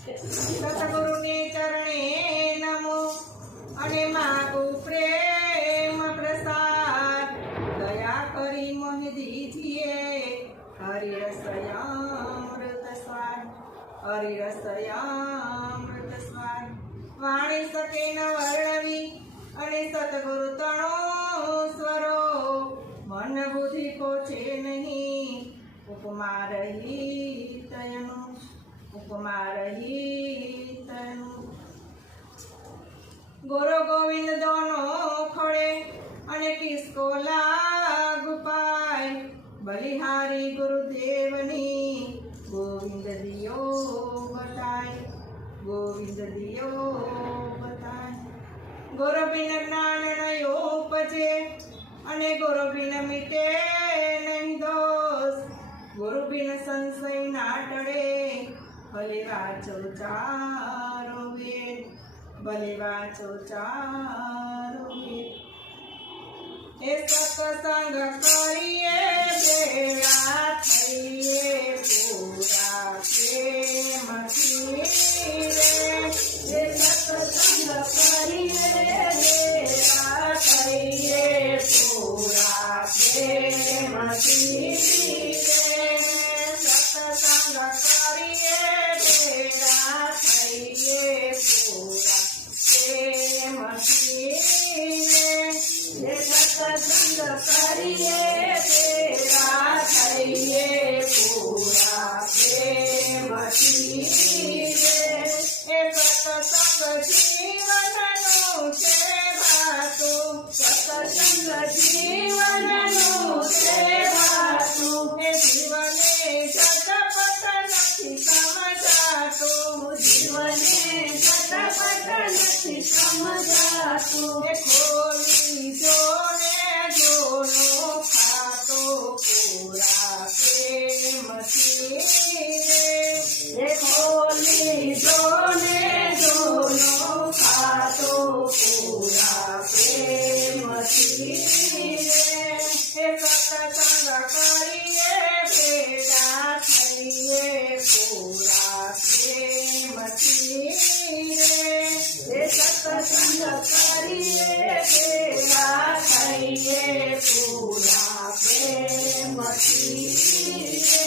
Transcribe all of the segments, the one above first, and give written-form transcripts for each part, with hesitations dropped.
સતગુરુને ચરણે નમો અને માગો પ્રેમ પ્રસાદ દયા કરી મને દીજીએ હરિરસયામૃત સ્વાદ હરિરસયામૃત સ્વાદ વાણી સકે ન વર્ણવી અને સતગુરુ તણો સ્વરો મન બુદ્ધિ પહોંચે નહીં ઉપમા રહી તયનું ઉપમા રહી તયનું ગુરુ ગોવિંદ દોનો ખડે અને કિસકો લાગુ પાય બલિહારી ગુરુદેવની ગોવિંદ દિયો બતાય ગોવિંદ દિયો બતાય ગુરુ બિન જ્ઞાન નયો ઉપજે અને ગુરુ બિન મિટે નહીં દોષ ગુરુ બિન સંશય ના ટળે ભલે વાંચો ચારો વેદ ભલે વાંચો ચારો વેદ એ સત્સંગ કરીએ ભેળા થઈએ પૂરા પ્રેમથી રે એ સત્સંગ કરીએ ભેળા થઈએ પૂરા પ્રેમથી રે સત્સંગ કરીએ ભેળા થઈએ પૂરા પ્રેમથી રે સત્સંગ કરીએ ભેળા થઈએ પૂરા પ્રેમથી રે એ સત્સંગ જીવનનું છે ભાતું સત્સંગ જીવનનું છે ભાતું એ જીવને ઝટપટ નથી સમજાતું જીવને ઝટપટ નથી સમજાતું એ ખોલી જોને જોનો ખાતો પૂરા પ્રેમથી રે એ ખોલી જોને જોનો ખાતો પૂરા પ્રેમથી રે એ સત્સંગ કરીએ ભેળા થઈએ પૂરા પ્રેમથી રે એ સત્સંગ કરીએ ભેળા થઈએ પૂરા પ્રેમથી રે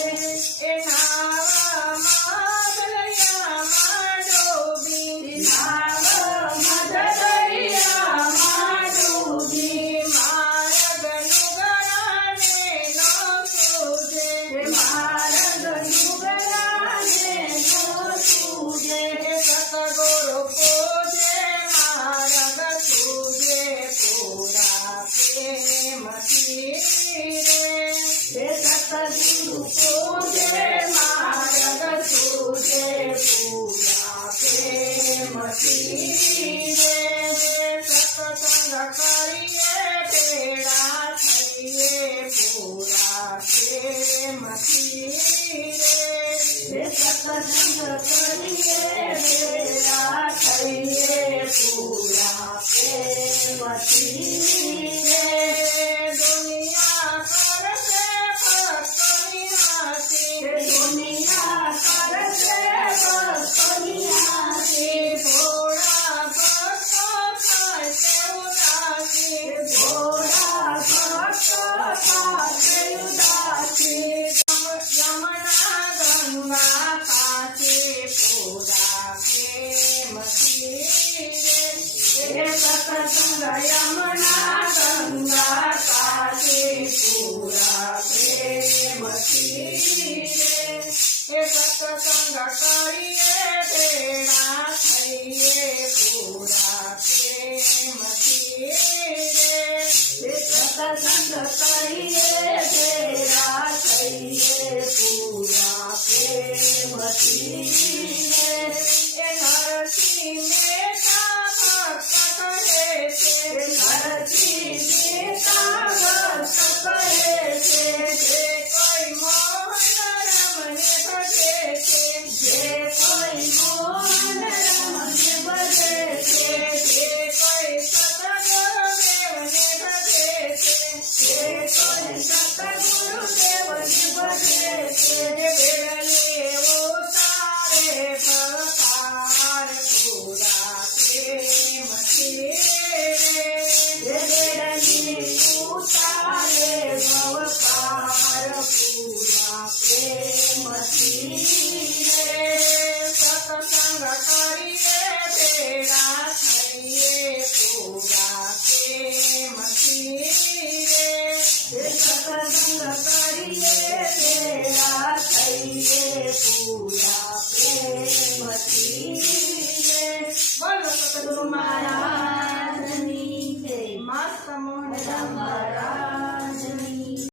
એ નાવા મદલયામાં ડૂબી નાવા મદલયામાં ડૂબી માર્ગનું ગણાને ન સૂજે માર્ગનું ગણાને ન સૂજે સતગુરુ પૂજે માર્ગ સૂજે પૂરા પ્રેમથી રે એ સતગુરુ પૂજે માર્ગ સૂજે પૂરા પ્રેમથી રે સત્સંગ કરીએ ભેળા થઈએ પૂરા પ્રેમથી રે સત્સંગ કરીએ ભેળા થઈએ પૂરા પ્રેમથી રે દુનિયા કરશે ભક્તોની હાથી દુનિયા કરશે ભક્તોની હાથી ભોળા ભક્તો થાય તે ઉદાસી ભોળા ભક્તો થાય તે ઉદાસી યમુના ગંગા કાંઠે પૂરા પ્રેમથી રે સત્સંગ યમુના ગંગા કાંઠે પૂરા પ્રેમથી રે એ સત્સંગ કરીએ ભેળા થઈએ પૂરા પ્રેમથી રે સત્સંગ કરીએ